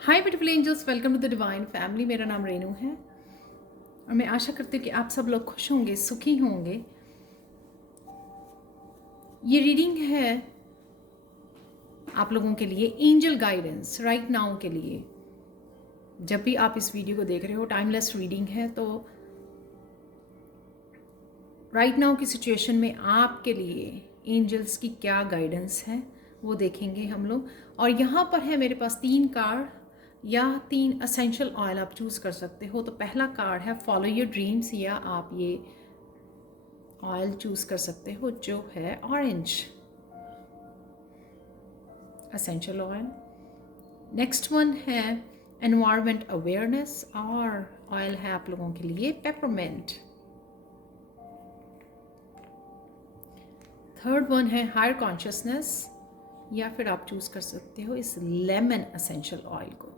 Hi beautiful angels, welcome to the divine family. मेरा नाम रेनू है और मैं आशा करती हूँ कि आप सब लोग खुश होंगे, सुखी होंगे। ये रीडिंग है आप लोगों के लिए एंजल गाइडेंस राइट नाउ के लिए। जब भी आप इस वीडियो को देख रहे हो, टाइमलेस रीडिंग है, तो राइट नाउ की सिचुएशन में आपके लिए एंजल्स की क्या गाइडेंस है वो देखेंगे हम लोग। और यहाँ पर है मेरे पास 3 कार्ड या 3 असेंशियल ऑयल आप चूज़ कर सकते हो। तो पहला कार्ड है फॉलो योर ड्रीम्स, या आप ये ऑयल चूज़ कर सकते हो जो है orange essential oil. Next one है एनवायरमेंट अवेयरनेस, और ऑयल है आप लोगों के लिए पेपरमेंट। थर्ड वन है हायर कॉन्शियसनेस, या फिर आप चूज कर सकते हो इस लेमन असेंशियल ऑयल को।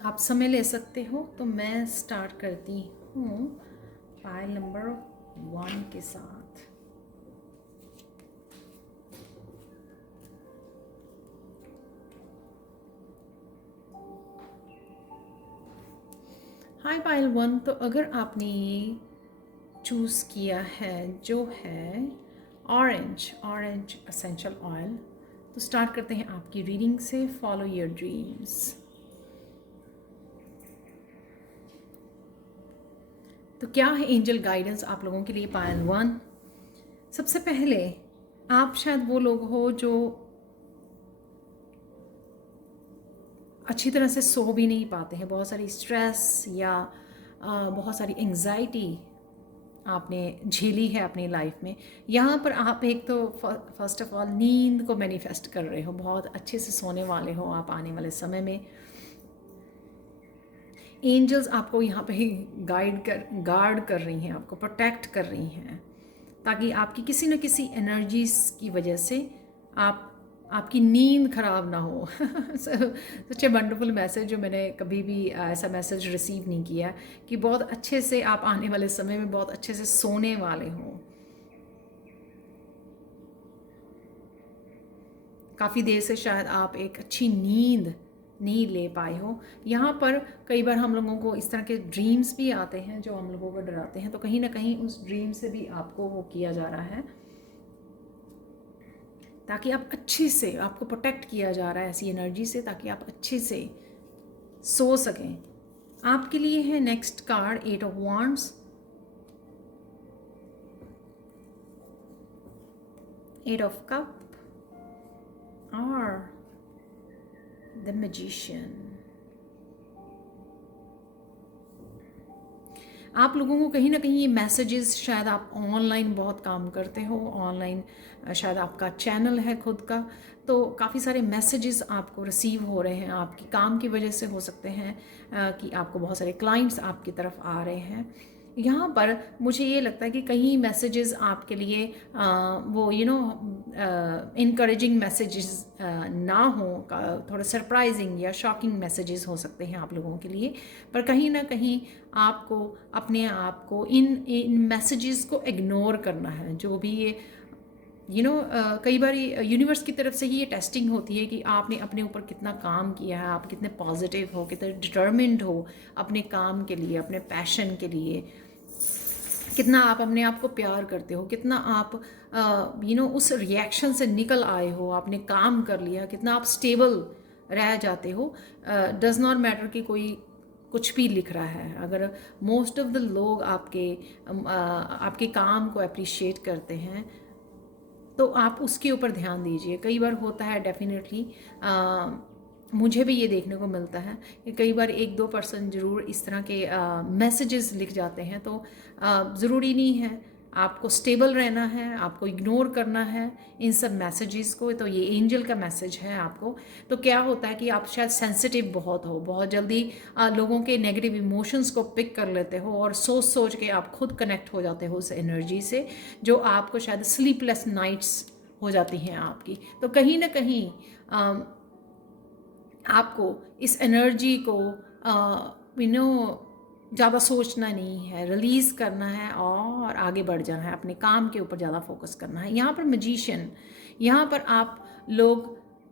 आप समय ले सकते हो। तो मैं स्टार्ट करती हूँ पाइल नंबर 1 के साथ। हाय पाइल 1, तो अगर आपने ये चूज़ किया है जो है ऑरेंज असेंशियल ऑयल, तो स्टार्ट करते हैं आपकी रीडिंग से। Follow your dreams. तो क्या है एंजल गाइडेंस आप लोगों के लिए पायल 1? सबसे पहले आप शायद वो लोग हो जो अच्छी तरह से सो भी नहीं पाते हैं। बहुत सारी स्ट्रेस या बहुत सारी एंग्जाइटी आपने झेली है अपनी लाइफ में। यहाँ पर आप एक तो फर्स्ट ऑफ ऑल नींद को मैनिफेस्ट कर रहे हो, बहुत अच्छे से सोने वाले हो आप आने वाले समय में। एंजल्स आपको यहाँ पे गार्ड कर रही हैं, आपको प्रोटेक्ट कर रही हैं, ताकि आपकी किसी न किसी एनर्जीज की वजह से आपकी नींद खराब ना हो। सच ए वंडरफुल मैसेज, जो मैंने कभी भी ऐसा मैसेज रिसीव नहीं किया कि बहुत अच्छे से आप आने वाले समय में बहुत अच्छे से सोने वाले हों। काफ़ी देर से शायद आप एक अच्छी नींद नहीं ले पाए हो। यहाँ पर कई बार हम लोगों को इस तरह के ड्रीम्स भी आते हैं जो हम लोगों को डराते हैं, तो कहीं ना कहीं उस ड्रीम से भी आपको वो किया जा रहा है ताकि आप अच्छे से, आपको प्रोटेक्ट किया जा रहा है ऐसी एनर्जी से, ताकि आप अच्छे से सो सकें। आपके लिए है next card 8 of wands, 8 of cup और द मैजिशियन। आप लोगों को कहीं ना कहीं ये मैसेजेस, शायद आप ऑनलाइन बहुत काम करते हो, ऑनलाइन शायद आपका चैनल है खुद का, तो काफ़ी सारे मैसेजेस आपको रिसीव हो रहे हैं। आपकी काम की वजह से हो सकते हैं कि आपको बहुत सारे क्लाइंट्स आपकी तरफ आ रहे हैं। यहाँ पर मुझे ये लगता है कि कहीं मैसेजेस आपके लिए वो इनकरेजिंग मैसेजेस ना हो, थोड़ा सरप्राइजिंग या शॉकिंग मैसेजेस हो सकते हैं आप लोगों के लिए। पर कहीं ना कहीं आपको अपने आप को इन मैसेजेस को इग्नोर करना है। जो भी ये कई बार यूनिवर्स की तरफ से ही ये टेस्टिंग होती है कि आपने अपने ऊपर कितना काम किया है, आप कितने पॉजिटिव हो, कितने डिटर्मिन्ड हो अपने काम के लिए, अपने पैशन के लिए, कितना आप अपने आप को प्यार करते हो, कितना आप उस रिएक्शन से निकल आए हो, आपने काम कर लिया, कितना आप स्टेबल रह जाते हो। डज नॉट मैटर कि कोई कुछ भी लिख रहा है। अगर मोस्ट ऑफ द लोग आपके काम को अप्रिशिएट करते हैं तो आप उसके ऊपर ध्यान दीजिए। कई बार होता है डेफिनेटली, मुझे भी ये देखने को मिलता है कि कई बार 1-2 पर्सन ज़रूर इस तरह के मैसेजेस लिख जाते हैं। तो ज़रूरी नहीं है, आपको स्टेबल रहना है, आपको इग्नोर करना है इन सब मैसेजेस को। तो ये एंजल का मैसेज है आपको। तो क्या होता है कि आप शायद सेंसिटिव बहुत हो, बहुत जल्दी लोगों के नेगेटिव इमोशंस को पिक कर लेते हो और सोच सोच के आप खुद कनेक्ट हो जाते हो उस एनर्जी से, जो आपको शायद स्लीपलेस नाइट्स हो जाती हैं आपकी। तो कहीं ना कहीं आपको इस एनर्जी को ज़्यादा सोचना नहीं है, रिलीज़ करना है और आगे बढ़ जाना है, अपने काम के ऊपर ज़्यादा फोकस करना है। यहाँ पर मैजिशियन, यहाँ पर आप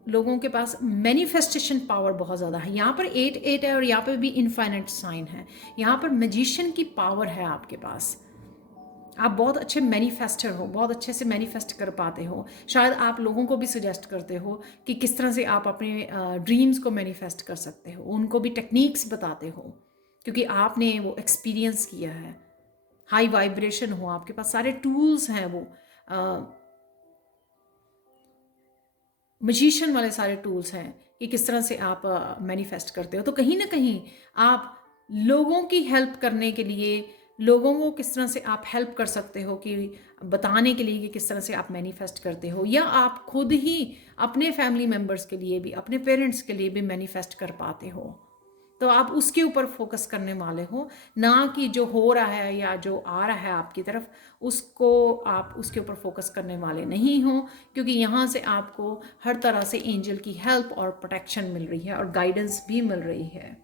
लोगों के पास मैनिफेस्टेशन पावर बहुत ज़्यादा है। यहाँ पर 8 है और यहाँ पर भी इनफाइनाइट साइन है। यहाँ पर मैजिशियन की पावर है आपके पास। आप बहुत अच्छे मैनिफेस्टर हो, बहुत अच्छे से मैनिफेस्ट कर पाते हो। शायद आप लोगों को भी सजेस्ट करते हो कि किस तरह से आप अपने ड्रीम्स को मैनिफेस्ट कर सकते हो, उनको भी टेक्निक्स बताते हो क्योंकि आपने वो एक्सपीरियंस किया है। हाई वाइब्रेशन हो, आपके पास सारे टूल्स हैं, वो मजिशियन वाले सारे टूल्स हैं कि किस तरह से आप मैनिफेस्ट करते हो। तो कहीं ना कहीं आप लोगों की हेल्प करने के लिए, लोगों को किस तरह से आप हेल्प कर सकते हो कि बताने के लिए कि किस तरह से आप मैनिफेस्ट करते हो, या आप खुद ही अपने फैमिली मेम्बर्स के लिए भी, अपने पेरेंट्स के लिए भी मैनिफेस्ट कर पाते हो। तो आप उसके ऊपर फोकस करने वाले हो, ना कि जो हो रहा है या जो आ रहा है आपकी तरफ, उसको आप उसके ऊपर फोकस करने वाले नहीं हो, क्योंकि यहाँ से आपको हर तरह से एंजल की हेल्प और प्रोटेक्शन मिल रही है और गाइडेंस भी मिल रही है।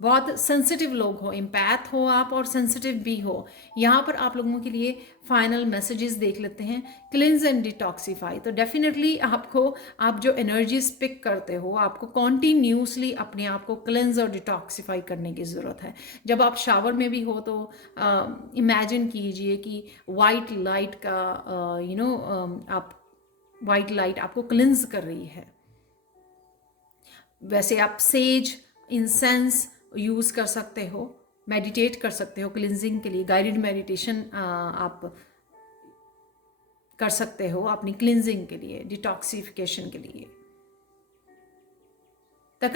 बहुत सेंसिटिव लोग हो, एम्पैथ हो आप और सेंसिटिव भी हो। यहाँ पर आप लोगों के लिए फाइनल मैसेजेस देख लेते हैं। क्लिंज एंड डिटॉक्सीफाई, तो डेफिनेटली आपको, आप जो एनर्जीज पिक करते हो, आपको कॉन्टीन्यूसली अपने आप को क्लिंज और डिटॉक्सीफाई करने की ज़रूरत है। जब आप शावर में भी हो तो इमेजिन कीजिए कि वाइट लाइट का आप वाइट लाइट आपको क्लिंज कर रही है। वैसे आप सेज, इंसेंस यूज़ कर सकते हो, मेडिटेट कर सकते हो क्लिनजिंग के लिए, गाइडेड मेडिटेशन आप कर सकते हो अपनी क्लिनजिंग के लिए, डिटॉक्सिफिकेशन के लिए। तो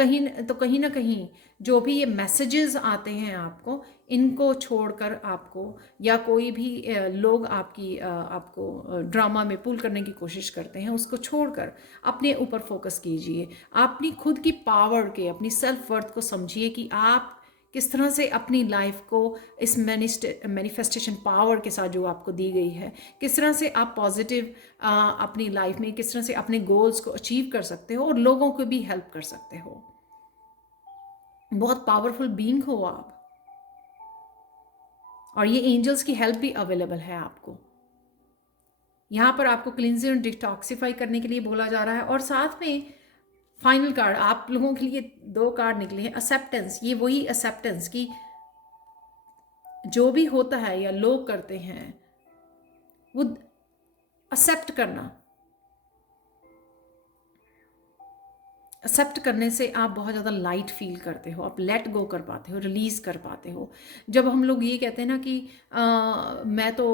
कहीं ना कहीं जो भी ये मैसेजेस आते हैं आपको, इनको छोड़कर आपको, या कोई भी लोग आपको ड्रामा में पुल करने की कोशिश करते हैं, उसको छोड़कर अपने ऊपर फोकस कीजिए। अपनी खुद की पावर के, अपनी सेल्फ वर्थ को समझिए कि आप किस तरह से अपनी लाइफ को इस मैनिफेस्टेशन पावर के साथ जो आपको दी गई है, किस तरह से आप पॉजिटिव अपनी लाइफ में किस तरह से अपने गोल्स को अचीव कर सकते हो और लोगों को भी हेल्प कर सकते हो। बहुत पावरफुल बीइंग हो आप, और ये एंजल्स की हेल्प भी अवेलेबल है आपको। यहाँ पर आपको क्लींजिंग और डिटॉक्सिफाई करने के लिए बोला जा रहा है। और साथ में फाइनल कार्ड आप लोगों के लिए 2 कार्ड निकले हैं, एक्सेप्टेंस। ये वही एक्सेप्टेंस कि जो भी होता है या लोग करते हैं, वो एक्सेप्ट करना। एक्सेप्ट करने से आप बहुत ज़्यादा लाइट फील करते हो, आप लेट गो कर पाते हो, रिलीज़ कर पाते हो। जब हम लोग ये कहते हैं ना कि मैं तो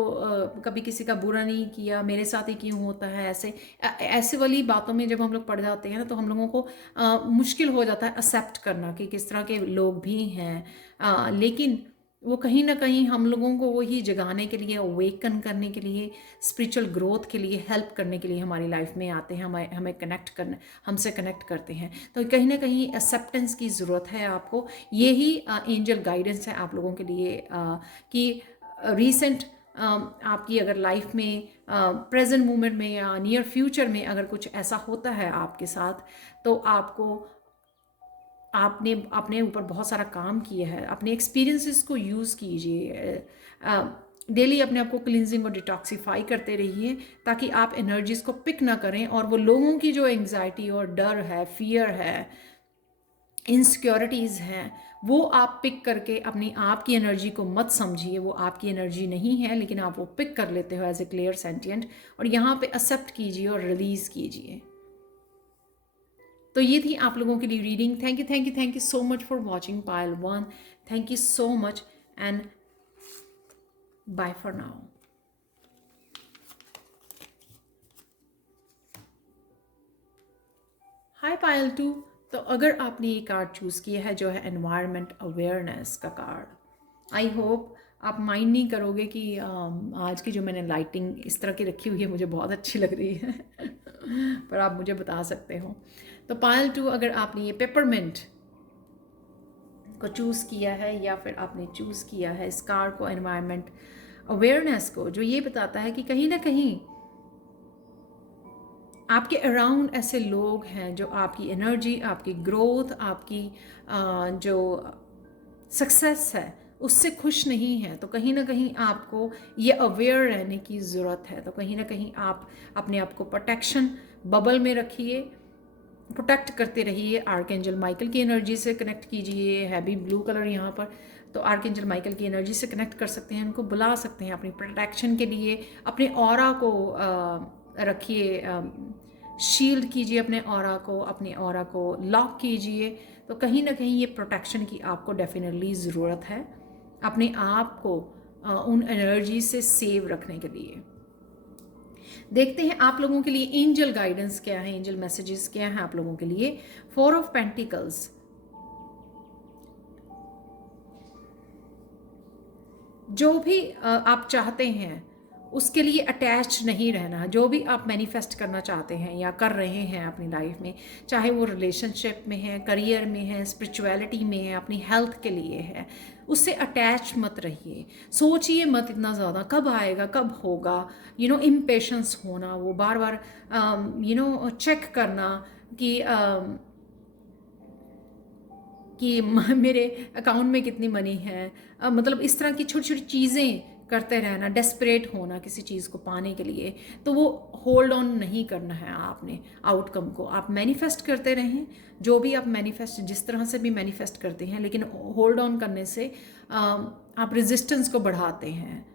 कभी किसी का बुरा नहीं किया, मेरे साथ ही क्यों होता है ऐसे, ऐसे वाली बातों में जब हम लोग पड़ जाते हैं ना, तो हम लोगों को मुश्किल हो जाता है एक्सेप्ट करना कि किस तरह के लोग भी हैं। लेकिन वो कहीं ना कहीं हम लोगों को वही जगाने के लिए, अवेकन करने के लिए, स्पिरिचुअल ग्रोथ के लिए, हेल्प करने के लिए हमारी लाइफ में आते हैं, हमें कनेक्ट करने, हमसे कनेक्ट करते हैं। तो कहीं ना कहीं एक्सेप्टेंस की ज़रूरत है आपको। यही एंजल गाइडेंस है आप लोगों के लिए कि रीसेंट आपकी अगर लाइफ में प्रेजेंट मोमेंट में या नियर फ्यूचर में अगर कुछ ऐसा होता है आपके साथ, तो आपने अपने ऊपर बहुत सारा काम किया है, अपने एक्सपीरियंसेस को यूज़ कीजिए। डेली अपने आप को क्लिनजिंग और डिटॉक्सिफाई करते रहिए, ताकि आप एनर्जीज को पिक ना करें और वो लोगों की जो एंग्जाइटी और डर है, फियर है, इनसिक्योरिटीज़ हैं, वो आप पिक करके अपनी आप की एनर्जी को मत समझिए। वो आपकी एनर्जी नहीं है, लेकिन आप वो पिक कर लेते हो एज ए क्लियर सेंटिएंट, और यहाँ पे एक्सेप्ट कीजिए और रिलीज़ कीजिए। तो ये थी आप लोगों के लिए reading. Thank you so much for watching Payal 1। Thank you so much and bye for now. Hi Payal 2। तो अगर आपने ये कार्ड चूज़ किया है जो है एनवायरनमेंट अवेयरनेस का कार्ड, आई होप आप माइंड नहीं करोगे कि आज की जो मैंने लाइटिंग इस तरह की रखी हुई है मुझे बहुत अच्छी लग रही है पर आप मुझे बता सकते हो। तो पायल 2, अगर आपने ये पेपरमिंट को चूज़ किया है या फिर आपने चूज़ किया है इस कार्ड को, एनवायरनमेंट अवेयरनेस को, जो ये बताता है कि कहीं ना कहीं आपके अराउंड ऐसे लोग हैं जो आपकी एनर्जी, आपकी ग्रोथ, आपकी जो सक्सेस है उससे खुश नहीं है। तो कहीं ना कहीं आपको ये अवेयर रहने की ज़रूरत है। तो कहीं ना कहीं आप अपने आप को प्रोटेक्शन बबल में रखिए, प्रोटेक्ट करते रहिए। आर्कएंजल माइकल की एनर्जी से कनेक्ट कीजिए, हैवी ब्लू कलर यहाँ पर, तो आर्कएंजल माइकल की एनर्जी से कनेक्ट कर सकते हैं, उनको बुला सकते हैं अपनी प्रोटेक्शन के लिए। अपने ऑरा को रखिए, शील्ड कीजिए अपने ऑरा को, अपने ऑरा को लॉक कीजिए। तो कहीं ना कहीं ये प्रोटेक्शन की आपको डेफिनेटली ज़रूरत है अपने आप को उन एनर्जी से सेव रखने के लिए। देखते हैं आप लोगों के लिए एंजल गाइडेंस क्या है, एंजल मैसेजेस क्या हैं आप लोगों के लिए। 4 ऑफ पेंटिकल्स, जो भी आप चाहते हैं उसके लिए अटैच नहीं रहना। जो भी आप मैनिफेस्ट करना चाहते हैं या कर रहे हैं अपनी लाइफ में, चाहे वो रिलेशनशिप में है, करियर में है, स्पिरिचुअलिटी में है, अपनी हेल्थ के लिए है, उससे अटैच मत रहिए। सोचिए मत इतना ज़्यादा कब आएगा कब होगा, इम्पेशंस होना, वो बार बार चेक करना कि मेरे अकाउंट में कितनी मनी है, मतलब इस तरह की छोटी छोटी चीज़ें करते रहना, डेस्परेट होना किसी चीज़ को पाने के लिए, तो वो होल्ड ऑन नहीं करना है आपने आउटकम को। आप मैनिफेस्ट करते रहें, जो भी आप मैनिफेस्ट जिस तरह से भी मैनिफेस्ट करते हैं, लेकिन होल्ड ऑन करने से आप रेजिस्टेंस को बढ़ाते हैं।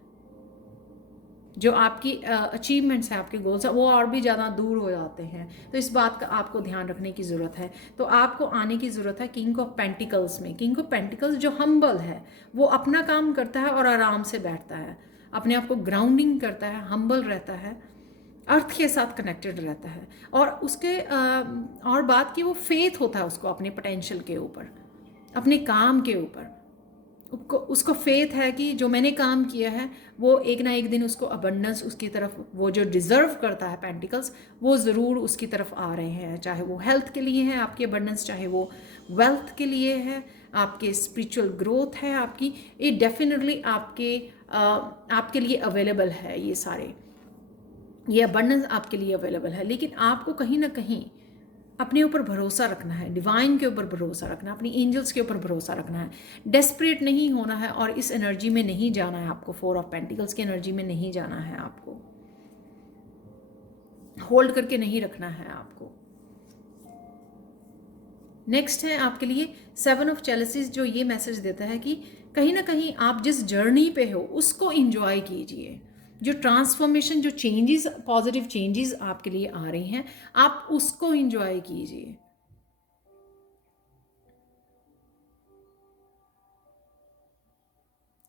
जो आपकी अचीवमेंट्स हैं, आपके गोल्स हैं, वो और भी ज़्यादा दूर हो जाते हैं। तो इस बात का आपको ध्यान रखने की ज़रूरत है। तो आपको आने की ज़रूरत है किंग ऑफ पेंटिकल्स में। किंग ऑफ पेंटिकल्स जो हम्बल है, वो अपना काम करता है और आराम से बैठता है, अपने आप को ग्राउंडिंग करता है, हम्बल रहता है, अर्थ के साथ कनेक्टेड रहता है। और उसके और बात की वो फेथ होता है उसको अपने पोटेंशियल के ऊपर, अपने काम के ऊपर। उसको फेथ है कि जो मैंने काम किया है वो एक ना एक दिन उसको अबंडेंस उसकी तरफ, वो जो डिज़र्व करता है पेंटिकल्स, वो ज़रूर उसकी तरफ आ रहे हैं। चाहे वो हेल्थ के लिए है आपकी अबंडेंस, चाहे वो वेल्थ के लिए है, आपके स्पिरिचुअल ग्रोथ है आपकी, ये डेफिनेटली आपके लिए अवेलेबल है। ये अबंडेंस आपके लिए अवेलेबल है। लेकिन आपको कहीं ना कहीं अपने ऊपर भरोसा रखना है, डिवाइन के ऊपर भरोसा रखना है, अपनी एंजल्स के ऊपर भरोसा रखना है। डेस्परेट नहीं होना है और इस एनर्जी में नहीं जाना है आपको, 4 ऑफ पेंटिकल्स की एनर्जी में नहीं जाना है आपको, होल्ड करके नहीं रखना है आपको। नेक्स्ट है आपके लिए 7 ऑफ चैलेंजेस, जो ये मैसेज देता है कि कहीं ना कहीं आप जिस जर्नी पे हो उसको इंजॉय कीजिए। जो ट्रांसफॉर्मेशन, जो चेंजेस, पॉजिटिव चेंजेस आपके लिए आ रही हैं, आप उसको इंजॉय कीजिए।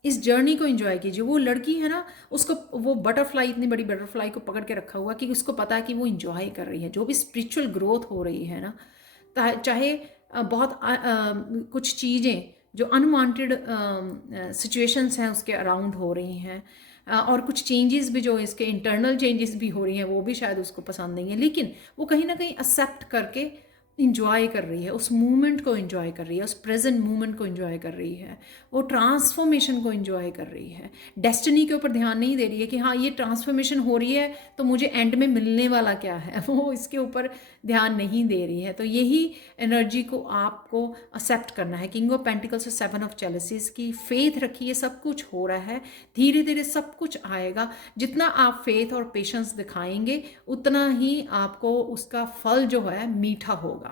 इस जर्नी को एंजॉय कीजिए। वो लड़की है ना, उसको वो बटरफ्लाई, इतनी बड़ी बटरफ्लाई को पकड़ के रखा हुआ कि उसको पता है कि वो एंजॉय कर रही है। जो भी स्पिरिचुअल ग्रोथ हो रही है ना, चाहे बहुत कुछ चीज़ें जो अनवांटेड सिचुएशंस हैं उसके अराउंड हो रही हैं, और कुछ चेंजेस भी जो इसके इंटरनल चेंजेस भी हो रही हैं, वो भी शायद उसको पसंद नहीं है, लेकिन वो कहीं ना कहीं एक्सेप्ट करके इंजॉय कर रही है, उस मूवमेंट को इंजॉय कर रही है, उस प्रेजेंट मूवमेंट को इंजॉय कर रही है, वो ट्रांसफॉर्मेशन को इंजॉय कर रही है। डेस्टिनी के ऊपर ध्यान नहीं दे रही है कि हाँ ये ट्रांसफॉर्मेशन हो रही है तो मुझे एंड में मिलने वाला क्या है, वो इसके ऊपर ध्यान नहीं दे रही है। तो यही एनर्जी को आपको एक्सेप्ट करना है। किंग ऑफ पेंटिकल्स और 7 ऑफ चैलेंजेस की फेथ रखिए, सब कुछ हो रहा है, धीरे धीरे सब कुछ आएगा। जितना आप फेथ और पेशेंस दिखाएंगे उतना ही आपको उसका फल जो है मीठा होगा।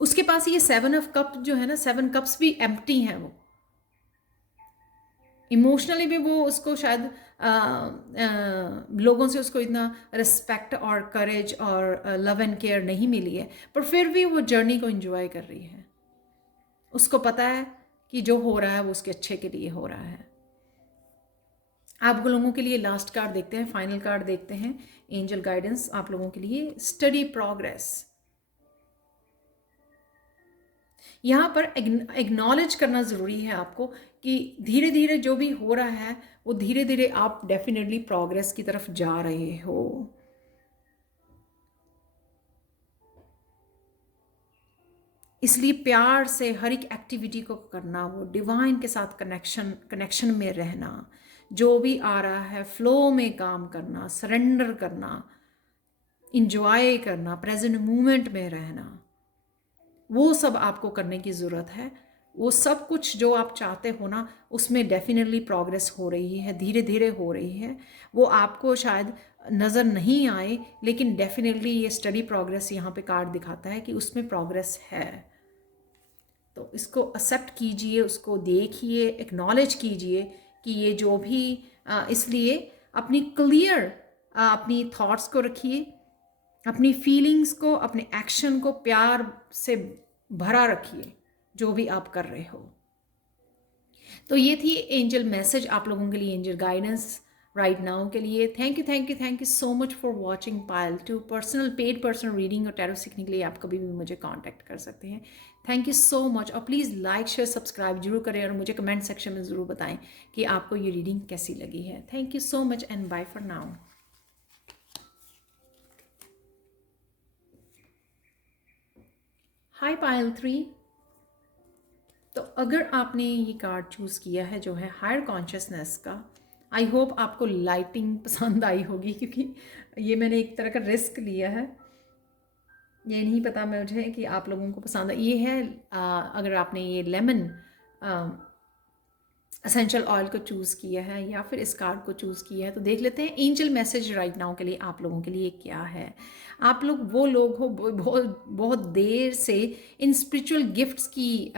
उसके पास ये 7 ऑफ कप जो है ना, 7 कप्स भी एम्प्टी हैं। वो इमोशनली भी वो उसको शायद लोगों से उसको इतना रिस्पेक्ट और करेज और लव एंड केयर नहीं मिली है, पर फिर भी वो जर्नी को एंजॉय कर रही है। उसको पता है कि जो हो रहा है वो उसके अच्छे के लिए हो रहा है। आप लोगों के लिए लास्ट कार्ड देखते हैं, फाइनल कार्ड देखते हैं, एंजल गाइडेंस आप लोगों के लिए। स्टडी प्रोग्रेस, यहाँ पर एक्नॉलेज करना ज़रूरी है आपको कि धीरे धीरे जो भी हो रहा है वो धीरे धीरे आप डेफिनेटली प्रोग्रेस की तरफ जा रहे हो। इसलिए प्यार से हर एक एक्टिविटी को करना, वो डिवाइन के साथ कनेक्शन में रहना, जो भी आ रहा है फ्लो में काम करना, सरेंडर करना, इंजॉय करना, प्रेजेंट मोमेंट में रहना, वो सब आपको करने की ज़रूरत है। वो सब कुछ जो आप चाहते हो ना, उसमें डेफिनेटली प्रोग्रेस हो रही है, धीरे धीरे हो रही है। वो आपको शायद नज़र नहीं आए, लेकिन डेफिनेटली ये स्टडी प्रोग्रेस यहाँ पे कार्ड दिखाता है कि उसमें प्रोग्रेस है। तो इसको एक्सेप्ट कीजिए, उसको देखिए, एक्नॉलेज कीजिए कि ये जो भी इसलिए अपनी क्लियर अपनी थॉट्स को रखिए, अपनी फीलिंग्स को, अपने एक्शन को प्यार से भरा रखिए जो भी आप कर रहे हो। तो ये थी एंजल मैसेज आप लोगों के लिए, एंजल गाइडेंस राइट नाउ के लिए। Thank you thank you thank you so much for watching Payal 2। Personal paid personal reading और टैरो सीखने के लिए आप कभी भी मुझे कांटेक्ट कर सकते हैं। Thank you so much. और प्लीज़ लाइक शेयर सब्सक्राइब जरूर करें और मुझे कमेंट सेक्शन में ज़रूर बताएं कि आपको ये रीडिंग कैसी लगी है। Thank you so much and bye for now. Hi Payal 3। तो अगर आपने ये कार्ड चूज़ किया है जो है हायर कॉन्शियसनेस का, आई होप आपको लाइटिंग पसंद आई होगी, क्योंकि ये मैंने एक तरह का रिस्क लिया है। ये नहीं पता मुझे कि आप लोगों को पसंद ये है। अगर आपने ये लेमन एसेंशियल ऑयल को चूज़ किया है या फिर इस कार्ड को चूज़ किया है, तो देख लेते हैं एंजल मैसेज राइट नाउ के लिए आप लोगों के लिए क्या है। आप लोग वो लोग हो बहुत बहुत देर से इन स्पिरिचुअल गिफ्ट्स की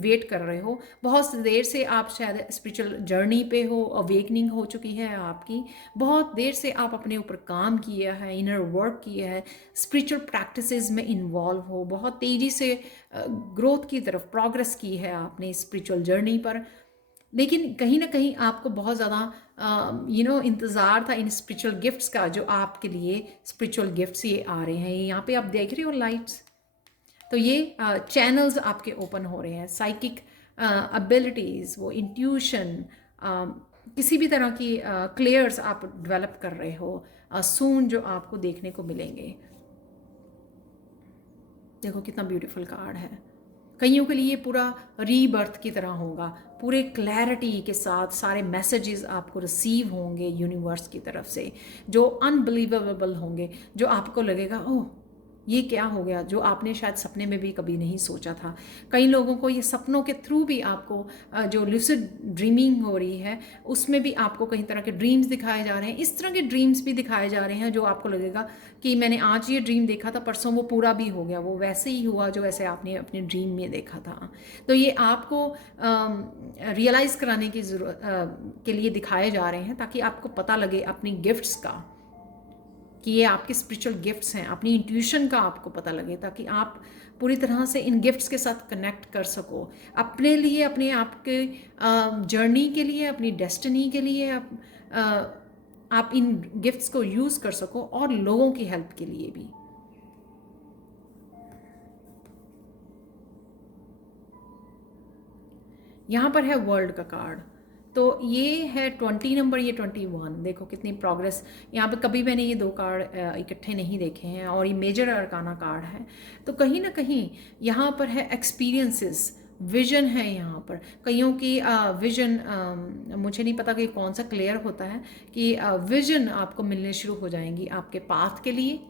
वेट कर रहे हो। बहुत देर से आप शायद स्पिरिचुअल जर्नी पे हो, अवेकनिंग हो चुकी है आपकी। बहुत देर से आप अपने ऊपर काम किया है, इनर वर्क किया है, स्पिरिचुअल प्रैक्टिसेस में इन्वॉल्व हो, बहुत तेज़ी से ग्रोथ की तरफ प्रोग्रेस की है आपने स्पिरिचुअल जर्नी पर। लेकिन कहीं ना कहीं आपको बहुत ज़्यादा इंतज़ार था इन स्पिरिचुअल गिफ्ट्स का, जो आपके लिए स्पिरिचुअल गिफ्ट्स ये आ रहे हैं। यहाँ पे आप देख रहे हो लाइट्स, तो ये चैनल्स आपके ओपन हो रहे हैं। साइकिक एबिलिटीज़, वो इंट्यूशन, किसी भी तरह की क्लियर्स आप डेवलप कर रहे हो सून, जो आपको देखने को मिलेंगे। देखो कितना ब्यूटीफुल कार्ड है। कईयों के लिए पूरा रीबर्थ की तरह होगा, पूरे क्लैरिटी के साथ सारे मैसेजेस आपको रिसीव होंगे यूनिवर्स की तरफ से, जो अनबिलीवेबल होंगे, जो आपको लगेगा ओह ये क्या हो गया, जो आपने शायद सपने में भी कभी नहीं सोचा था। कई लोगों को ये सपनों के थ्रू भी आपको जो लूसिड ड्रीमिंग हो रही है उसमें भी आपको कई तरह के ड्रीम्स दिखाए जा रहे हैं। इस तरह के ड्रीम्स भी दिखाए जा रहे हैं जो आपको लगेगा कि मैंने आज ये ड्रीम देखा था, परसों वो पूरा भी हो गया, वो वैसे ही हुआ जो वैसे आपने अपने ड्रीम में देखा था। तो ये आपको रियलाइज़ कराने की ज़रूरत के लिए दिखाए जा रहे हैं, ताकि आपको पता लगे अपनी गिफ्ट्स का कि ये आपके स्पिरिचुअल गिफ्ट्स हैं, अपनी इंट्यूशन का आपको पता लगे, ताकि आप पूरी तरह से इन गिफ्ट्स के साथ कनेक्ट कर सको अपने लिए, अपने आपके जर्नी के लिए, अपनी डेस्टिनी के लिए। आप इन गिफ्ट्स को यूज़ कर सको और लोगों की हेल्प के लिए भी। यहाँ पर है वर्ल्ड का कार्ड, तो ये है 20 नंबर, ये 21। देखो कितनी प्रोग्रेस। यहाँ पे कभी मैंने ये दो कार्ड इकट्ठे नहीं देखे हैं, और ये मेजर अरकाना कार्ड है। तो कहीं ना कहीं यहाँ पर है एक्सपीरियंसेस, विजन है यहाँ पर। कईयों की विजन, मुझे नहीं पता कि कौन सा क्लियर होता है, कि विजन आपको मिलने शुरू हो जाएंगी आपके पाथ के लिए,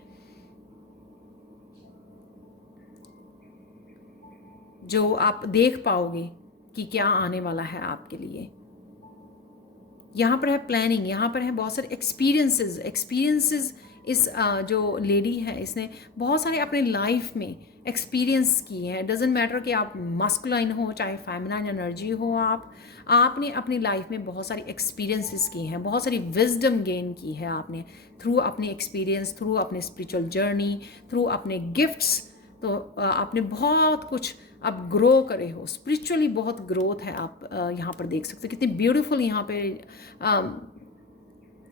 जो आप देख पाओगे कि क्या आने वाला है आपके लिए। यहाँ पर है प्लानिंग, यहाँ पर है बहुत सारे एक्सपीरियंसेस। इस जो लेडी है इसने बहुत सारे अपने लाइफ में एक्सपीरियंस किए हैं। डजेंट मैटर कि आप मस्कुलाइन हो चाहे फेमिनाइन एनर्जी हो, आपने अपनी लाइफ में बहुत सारी एक्सपीरियंसेस किए हैं, बहुत सारी विजडम गेन की है आपने थ्रू अपने एक्सपीरियंस, थ्रू अपने स्पिरिचुअल जर्नी, थ्रू अपने गिफ्ट्स। तो आपने बहुत कुछ आप ग्रो करे हो स्पिरिचुअली, बहुत ग्रोथ है। आप यहाँ पर देख सकते हो कितनी ब्यूटीफुल यहाँ पे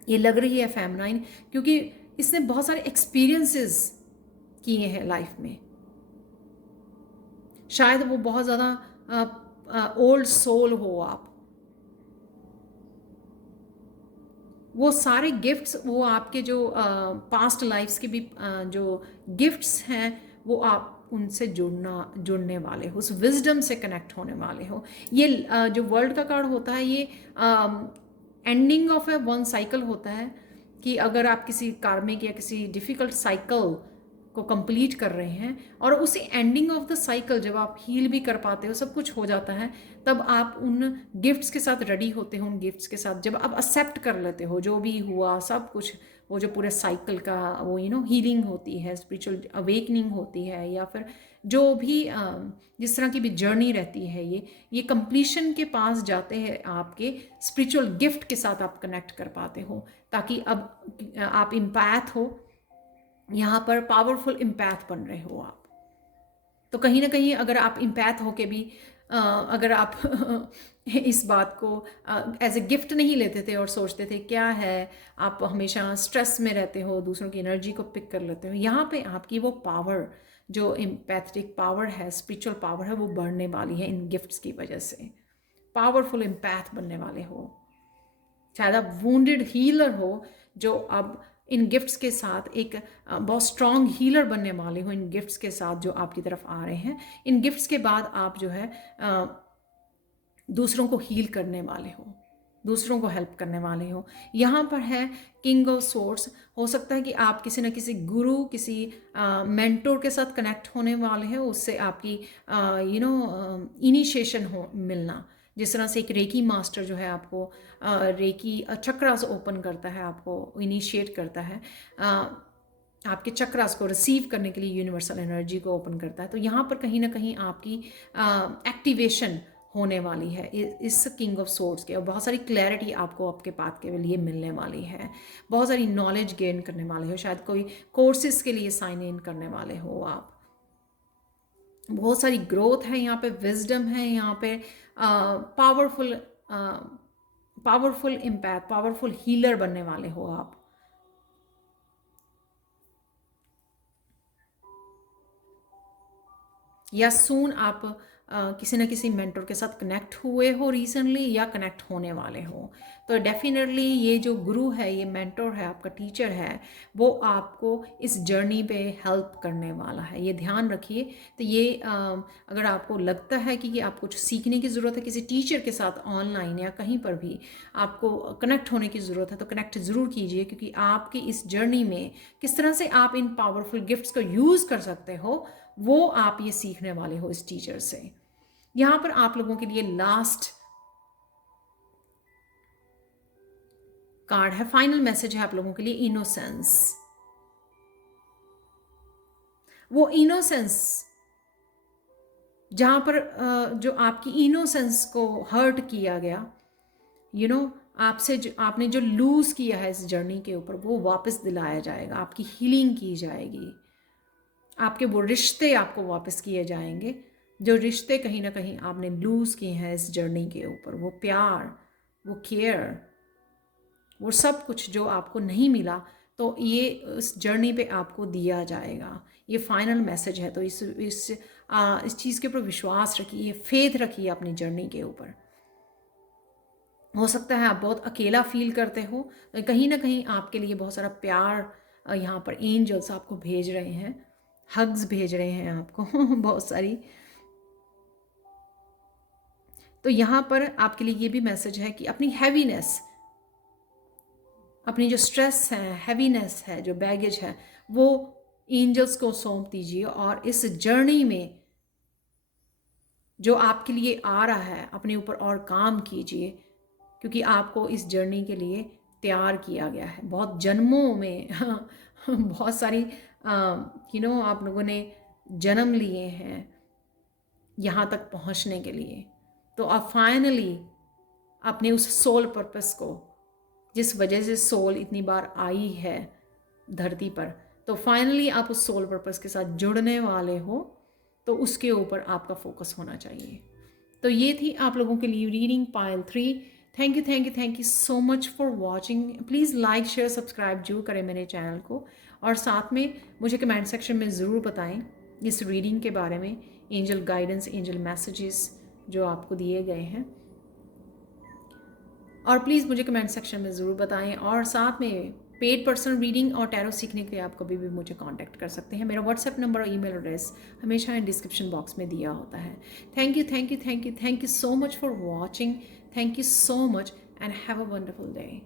ये लग रही है फेमिनाइन, क्योंकि इसने बहुत सारे एक्सपीरियंसेस किए हैं लाइफ में। शायद वो बहुत ज़्यादा ओल्ड सोल हो आप, वो सारे गिफ्ट्स, वो आपके जो पास्ट लाइफ्स के भी जो गिफ्ट्स हैं, वो आप उनसे जुड़ने वाले हो, उस विजडम से कनेक्ट होने वाले हो। ये जो वर्ल्ड का कार्ड होता है, ये ending of A one cycle होता है कि अगर आप किसी कार्मिक या किसी डिफ़िकल्ट साइकिल को कंप्लीट कर रहे हैं और उसी एंडिंग ऑफ द साइकिल जब आप हील भी कर पाते हो, सब कुछ हो जाता है, तब आप उन गिफ्ट्स के साथ रेडी होते हो। उन गिफ्ट्स के साथ जब आप एक्सेप्ट कर लेते हो जो भी हुआ सब कुछ, वो जो पूरे साइकिल का वो हीलिंग होती है, स्पिरिचुअल अवेकनिंग होती है, या फिर जो भी जिस तरह की भी जर्नी रहती है, ये कंप्लीशन के पास जाते हैं, आपके स्पिरिचुअल गिफ्ट के साथ आप कनेक्ट कर पाते हो, ताकि अब आप इम्पैथ हो, यहाँ पर पावरफुल इम्पैथ बन रहे हो आप। तो कहीं ना कहीं अगर आप इम्पैथ हो के भी अगर आप इस बात को एज ए गिफ्ट नहीं लेते थे और सोचते थे क्या है, आप हमेशा स्ट्रेस में रहते हो, दूसरों की एनर्जी को पिक कर लेते हो, यहाँ पे आपकी वो पावर, जो एम्पैथेटिक पावर है, स्पिरिचुअल पावर है, वो बढ़ने वाली है इन गिफ्ट्स की वजह से। पावरफुल इम्पैथ बनने वाले हो, शायद आप वुंडेड हीलर हो जो अब इन गिफ्ट्स के साथ एक बहुत स्ट्रॉन्ग हीलर बनने वाले हो, इन गिफ्ट्स के साथ जो आपकी तरफ आ रहे हैं। इन गिफ्ट्स के बाद आप जो है दूसरों को हील करने वाले हो, दूसरों को हेल्प करने वाले हो। यहाँ पर है किंग ऑफ सोर्ड्स। हो सकता है कि आप किसी न किसी गुरु, किसी मेंटोर के साथ कनेक्ट होने वाले हैं, उससे आपकी इनिशिएशन हो मिलना। जिस तरह से एक रेकी मास्टर जो है आपको रेकी चक्रास ओपन करता है, आपको इनिशिएट करता है, आपके चक्रास को रिसीव करने के लिए यूनिवर्सल एनर्जी को ओपन करता है। तो यहाँ पर कहीं ना कहीं आपकी एक्टिवेशन होने वाली है इस किंग ऑफ सोर्ड्स के, और बहुत सारी क्लैरिटी आपको आपके पाथ के लिए मिलने वाली है, बहुत सारी नॉलेज गेन करने वाले हो, शायद कोई कोर्सेज के लिए साइन इन करने वाले हो आप। बहुत सारी ग्रोथ है यहाँ पे, विजडम है यहाँ पे, पावरफुल इम्पैक्ट, पावरफुल हीलर बनने वाले हो आप। या सून आप किसी न किसी मेंटर के साथ कनेक्ट हुए हो रिसेंटली, या कनेक्ट होने वाले हो। तो डेफिनेटली ये जो गुरु है, ये मेंटर है, आपका टीचर है, वो आपको इस जर्नी पे हेल्प करने वाला है, ये ध्यान रखिए। तो ये अगर आपको लगता है कि आपको कुछ सीखने की ज़रूरत है, किसी टीचर के साथ ऑनलाइन या कहीं पर भी आपको कनेक्ट होने की ज़रूरत है, तो कनेक्ट ज़रूर कीजिए, क्योंकि आपकी इस जर्नी में किस तरह से आप इन पावरफुल गिफ्ट्स को यूज़ कर सकते हो, वो आप ये सीखने वाले हो इस टीचर से। यहां पर आप लोगों के लिए लास्ट कार्ड है, फाइनल मैसेज है आप लोगों के लिए, इनोसेंस। वो इनोसेंस जहां पर जो आपकी इनोसेंस को हर्ट किया गया, आपसे आपने जो लूज किया है इस जर्नी के ऊपर, वो वापस दिलाया जाएगा, आपकी हीलिंग की जाएगी, आपके वो रिश्ते आपको वापस किए जाएंगे, जो रिश्ते कहीं ना कहीं आपने लूज़ किए हैं इस जर्नी के ऊपर। वो प्यार, वो केयर, वो सब कुछ जो आपको नहीं मिला, तो ये इस जर्नी पे आपको दिया जाएगा। ये फाइनल मैसेज है। तो इस चीज़ के ऊपर विश्वास रखिए, फेथ रखिए अपनी जर्नी के ऊपर। हो सकता है आप बहुत अकेला फील करते हो, कहीं ना कहीं आपके लिए बहुत सारा प्यार यहाँ पर एंजल्स आपको भेज रहे हैं, हग्स भेज रहे हैं आपको बहुत सारी। तो यहाँ पर आपके लिए ये भी मैसेज है कि अपनी हैवीनेस, अपनी जो स्ट्रेस है, हैवीनेस है, जो बैगेज है, वो एंजल्स को सौंप दीजिए, और इस जर्नी में जो आपके लिए आ रहा है अपने ऊपर और काम कीजिए, क्योंकि आपको इस जर्नी के लिए तैयार किया गया है। बहुत जन्मों में बहुत सारी आप लोगों ने जन्म लिए हैं यहाँ तक पहुँचने के लिए। तो आप फाइनली अपने उस सोल पर्पस को, जिस वजह से सोल इतनी बार आई है धरती पर, तो फाइनली आप उस सोल पर्पस के साथ जुड़ने वाले हो, तो उसके ऊपर आपका फोकस होना चाहिए। तो ये थी आप लोगों के लिए reading pile 3। Thank you so much for watching. Please like, share, subscribe जरूर करें मेरे चैनल को, और साथ में मुझे कमेंट सेक्शन में ज़रूर बताएं इस रीडिंग के बारे में, एंजल गाइडेंस, एंजल मैसेजेस जो आपको दिए गए हैं, और प्लीज़ मुझे कमेंट सेक्शन में ज़रूर बताएं। और साथ में पेड पर्सनल रीडिंग और टैरो सीखने के लिए आप कभी भी मुझे कांटेक्ट कर सकते हैं। मेरा व्हाट्सएप नंबर और ईमेल एड्रेस हमेशा इन डिस्क्रिप्शन बॉक्स में दिया होता है। Thank you so much for watching. Thank you so much and have a wonderful day.